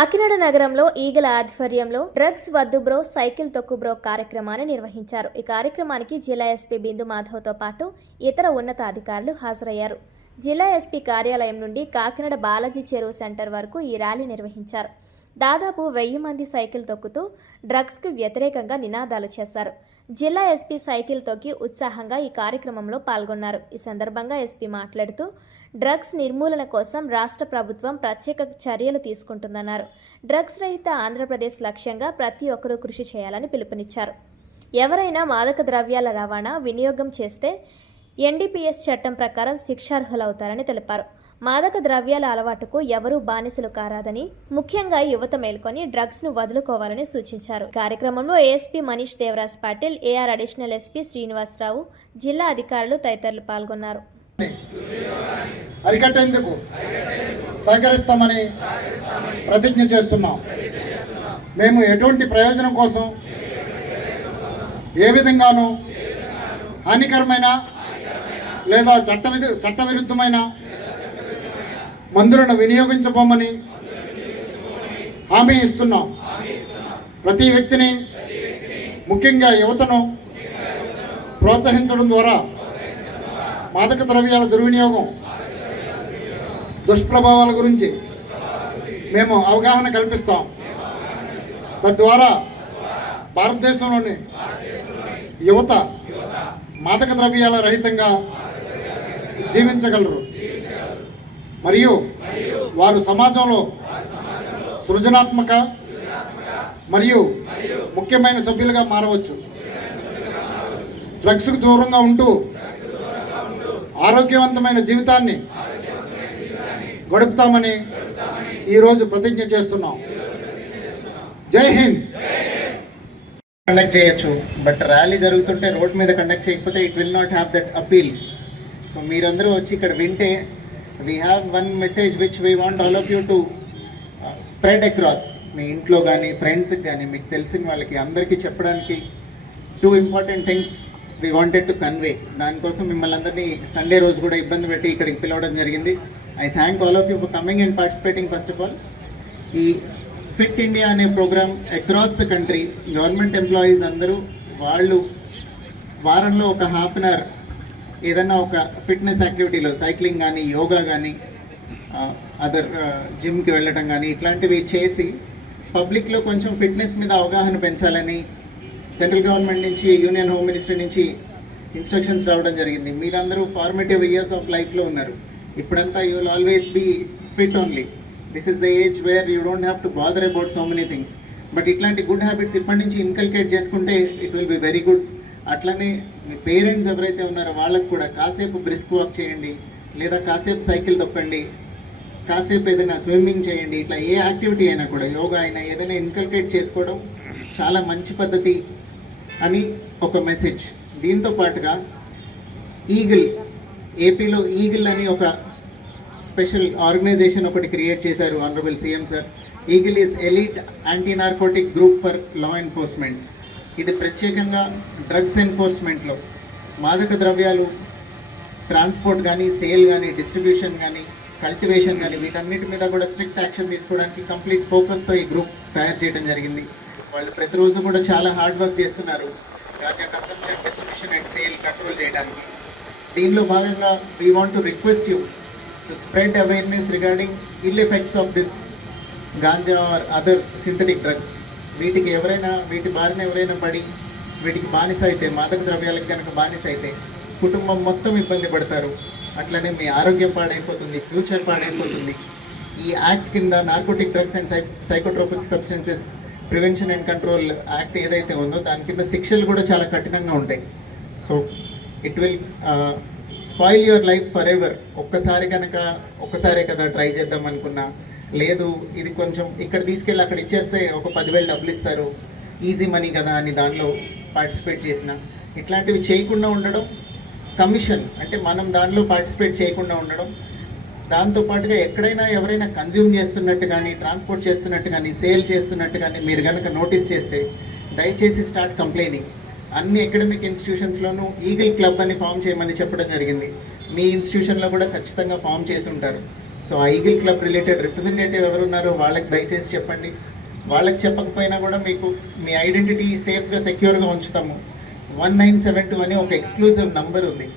కాకినాడ నగరంలో ఈగల ఆధ్వర్యంలో డ్రగ్స్ వద్దు బ్రో సైకిల్ తొక్కు బ్రో కార్యక్రమాన్ని నిర్వహించారు. ఈ కార్యక్రమానికి జిల్లా ఎస్పీ బిందు మాధవ్తో పాటు ఇతర ఉన్నతాధికారులు హాజరయ్యారు. జిల్లా ఎస్పీ కార్యాలయం నుండి కాకినాడ బాలాజీ చెరువు సెంటర్ వరకు ఈ ర్యాలీ నిర్వహించారు. దాదాపు వెయ్యి మంది సైకిల్ తొక్కుతూ డ్రగ్స్కు వ్యతిరేకంగా నినాదాలు చేశారు. జిల్లా ఎస్పీ సైకిల్ తొక్కి ఉత్సాహంగా ఈ కార్యక్రమంలో పాల్గొన్నారు. ఈ సందర్భంగా ఎస్పీ మాట్లాడుతూ డ్రగ్స్ నిర్మూలన కోసం రాష్ట్ర ప్రభుత్వం ప్రత్యేక చర్యలు తీసుకుంటుందన్నారు. డ్రగ్స్ రహిత ఆంధ్రప్రదేశ్ లక్ష్యంగా ప్రతి ఒక్కరూ కృషి చేయాలని పిలుపునిచ్చారు. ఎవరైనా మాదక ద్రవ్యాల రవాణా వినియోగం చేస్తే ఎన్డీపీఎస్ చట్టం ప్రకారం శిక్షార్హులవుతారని తెలిపారు. మాదక ద్రవ్యాల అలవాటుకు ఎవరూ బానిసలు కారాదని ముఖ్యంగా యువత మేల్కొని డ్రగ్స్ను వదులుకోవాలని సూచించారు. కార్యక్రమంలో ASP Manish Devraj Patil AR additional SP Srinivasarao జిల్లా అధికారులు తదితరులు పాల్గొన్నారు. అరికట్టేందుకు సహకరిస్తామని ప్రతిజ్ఞ చేస్తున్నాం. మేము ఎటువంటి ప్రయోజనం కోసం ఏ విధంగానూ హానికరమైన లేదా చట్ట చట్టవిరుద్ధమైన మందులను వినియోగించబోమని హామీ ఇస్తున్నాం. ప్రతి వ్యక్తిని ముఖ్యంగా యువతను ప్రోత్సహించడం ద్వారా మాదక ద్రవ్యాల దుర్వినియోగం దుష్ప్రభావాల గురించి మేము అవగాహన కల్పిస్తాం. తద్వారా భారతదేశంలోని యువత మాదక ద్రవ్యాల రహితంగా జీవించగలరు. మరియు వారు సమాజంలో సృజనాత్మక మరియు ముఖ్యమైన సభ్యులుగా మారవచ్చు. డ్రగ్స్కు దూరంగా ఉంటూ ఆరోగ్యవంతమైన జీవితాన్ని గడుపుతామని ఈరోజు ప్రతిజ్ఞ చేస్తున్నాం. జై హింద్. కండక్ట్ చేయొచ్చు బట్ ర్యాలీ జరుగుతుంటే రోడ్ మీద కండక్ట్ చేయకపోతే it will not have that appeal so మీరందరూ వచ్చి ఇక్కడ వింటే we have one message which we want all of you to spread across మీ ఇంట్లో కానీ ఫ్రెండ్స్కి కానీ మీకు తెలిసిన వాళ్ళకి అందరికీ చెప్పడానికి two important things we wanted to convey దానికోసం మిమ్మల్ని అందరినీ సండే రోజు కూడా ఇబ్బంది పెట్టి ఇక్కడికి పిలవడం జరిగింది. I thank all of you for coming and participating first of all ఈ ఫిట్ ఇండియా అనే program across the country government employees అందరూ వాళ్ళు వారంలో ఒక హాఫ్ అన్ అవర్ ఏదన్నా ఒక ఫిట్నెస్ యాక్టివిటీలో సైక్లింగ్ కానీ యోగా కానీ అదర్ జిమ్కి వెళ్ళడం కానీ ఇట్లాంటివి చేసి పబ్లిక్లో కొంచెం ఫిట్నెస్ మీద అవగాహన పెంచాలని సెంట్రల్ గవర్నమెంట్ నుంచి యూనియన్ హోమ్ మినిస్ట్రీ నుంచి ఇన్స్ట్రక్షన్స్ రావడం జరిగింది. మీరందరూ ఫార్మేటివ్ ఇయర్స్ ఆఫ్ లైఫ్లో ఉన్నారు. ఇప్పుడంతా you will always be fit only. This is the age where you don't have to bother about so many things. But ఇట్లాంటి గుడ్ హ్యాబిట్స్ ఇప్పటి నుంచి ఇన్కల్కేట్ చేసుకుంటే it will be very good. అట్లనే మీ parents ఎవరైతే ఉన్నారో వాళ్ళకు కూడా కాసేపు బ్రిస్క్ వాక్ చేయండి లేదా కాసేపు సైకిల్ తొక్కండి కాసేపు ఏదైనా స్విమ్మింగ్ చేయండి ఇట్లా ఏ యాక్టివిటీ అయినా కూడా యోగా అయినా ఏదైనా ఇన్కల్కేట్ చేసుకోవడం చాలా మంచి పద్ధతి అని ఒక మెసేజ్ దీంతో పాటుగా ఈగిల్ ఏపీలో ఈగిల్ అని ఒక స్పెషల్ ఆర్గనైజేషన్ ఒకటి క్రియేట్ చేశారు honourable CM sir. Eagle is elite anti narcotic group for law enforcement ఇది ప్రత్యేకంగా డ్రగ్స్ ఎన్ఫోర్స్మెంట్లో మాదక ద్రవ్యాలు ట్రాన్స్పోర్ట్ కానీ సేల్ కానీ డిస్ట్రిబ్యూషన్ కానీ కల్టివేషన్ కానీ వీటన్నిటి మీద కూడా స్ట్రిక్ట్ యాక్షన్ తీసుకోవడానికి కంప్లీట్ ఫోకస్తో ఈ గ్రూప్ తయారు చేయడం జరిగింది. వాళ్ళు ప్రతిరోజు కూడా చాలా హార్డ్ వర్క్ చేస్తున్నారు. Ganja consumption distribution and sale control చేయడానికి. దీనిలో భాగంగా we want to request you to spread awareness regarding ill effects of this ganja or other synthetic drugs వీటికి ఎవరైనా వీటి బారిన ఎవరైనా పడి వీటికి బానిస అయితే మాదక ద్రవ్యాలకు కనుక బానిస అయితే కుటుంబం మొత్తం ఇబ్బంది పడతారు. అట్లనే మీ ఆరోగ్యం పాడైపోతుంది ఫ్యూచర్ పాడైపోతుంది. ఈ యాక్ట్ కింద narcotic drugs and psy psychotropic substances prevention and control act ఏదైతే ఉందో దాని కింద శిక్షలు కూడా చాలా కఠినంగా ఉంటాయి. So it will spoil your life forever. ఒక్కసారి కనుక ఒక్కసారే కదా ట్రై చేద్దాం అనుకున్నా. లేదు ఇది కొంచెం ఇక్కడ తీసుకెళ్ళి అక్కడ ఇచ్చేస్తే ఒక పదివేలు డబ్బులు ఇస్తారు. ఈజీ మనీ కదా అని దానిలో పార్టిసిపేట్ చేసిన. ఇట్లాంటివి చేయకుండా ఉండడం కమిషన్ అంటే మనం దానిలో పార్టిసిపేట్ చేయకుండా ఉండడం. దాంతో పాటుగా ఎక్కడైనా ఎవరైనా కన్జ్యూమ్ చేస్తున్నట్టు కానీ ట్రాన్స్పోర్ట్ చేస్తున్నట్టు కానీ సేల్ చేస్తున్నట్టు కానీ మీరు కనుక నోటీస్ చేస్తే దయచేసి స్టార్ట్ కంప్లైనింగ్ అన్ని అకాడమిక్ ఇన్స్టిట్యూషన్స్లోనూ ఈగిల్ క్లబ్ అని ఫామ్ చేయమని చెప్పడం జరిగింది. మీ ఇన్స్టిట్యూషన్లో కూడా ఖచ్చితంగా ఫామ్ చేసి ఉంటారు. So eagle club related representative ఎవరు ఉన్నారో వాళ్ళకి దయచేసి చెప్పండి. వాళ్ళకి చెప్పకపోయినా కూడా మీకు మీ ఐడెంటిటీ సేఫ్గా సెక్యూర్గా ఉంచుతాము. వన్ నైన్ సెవెన్ టూ అని ఒక ఎక్స్క్లూజివ్ నంబర్ ఉంది.